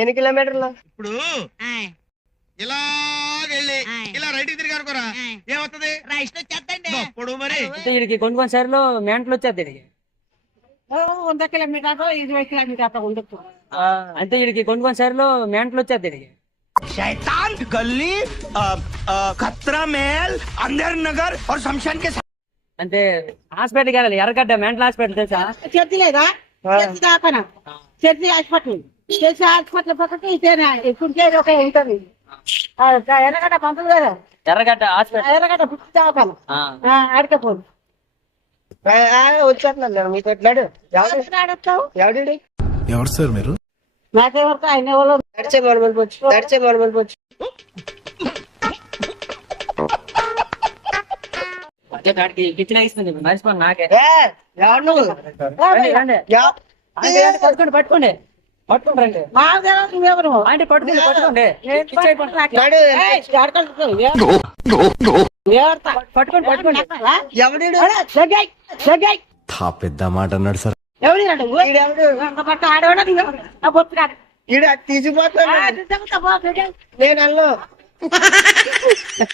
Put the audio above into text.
ఎన్ని కిలోమీటర్లు? ఇప్పుడు ఇలా వెళ్ళి ఇలా రైట్ తిరిగి అనుకోరా ఏమవుతుంది? ఇప్పుడు మరి అంటే వీడికి కొన్ని సార్లు మెంటలు వచ్చేది వీడికి. 100 కిలోమీటర్ 20 కిలోమీటర్ ఉండొచ్చు. అంటే వీడికి కొన్ని సార్లు మెంటలు వచ్చేది వీడికి. शैतान गली खतरा महल अंधेर नगर और शमशान के అంటే హాస్పిటల్కి వెళ్ళాలి, ఎర్రగడ్డ మెంటల్ హాస్పిటల్ తెలుసా? చర్చి లేదా? చర్చి దాకా చర్చి హాస్పిటల్, చర్చి హాస్పిటల్ పక్కకి ఇదేనా ఇప్పుడే ఒక ఉంటుంది. ఎర్రగడ్డ పంపదు కదా, ఎర్రగడ్డ హాస్పిటల్. ఎర్రగడ్డ పుట్టి దాకా ఆడికపోదు. వచ్చేస్తున్నాను మీతో ఎట్లాడు ఎవడి ఎవరు సార్ మీరు? నాకెవరికి ఆయన ఎవరు నడిచే మొదలుపోవచ్చు, నడిచే మొదలుపోవచ్చు. అంటే వాడికి కిచెన్ ఇస్తుంది మర్చిపోను నాకే. ఎవరు నువ్వు? రండి, రండి. ఆంటీ, రండి, పట్టుకోండి పట్టుకోండి పట్టుకోండి రండి. మాకు తెలియదు నువ్వెవరు. ఆంటీ పట్టుకోండి పట్టుకోండి కిచెన్ అయిపోండి. పట్టుకోండి పట్టుకోండి. పెద్ద మాట అన్నాడు సార్. ఈడ తీసిపోతాను నేను అల్లు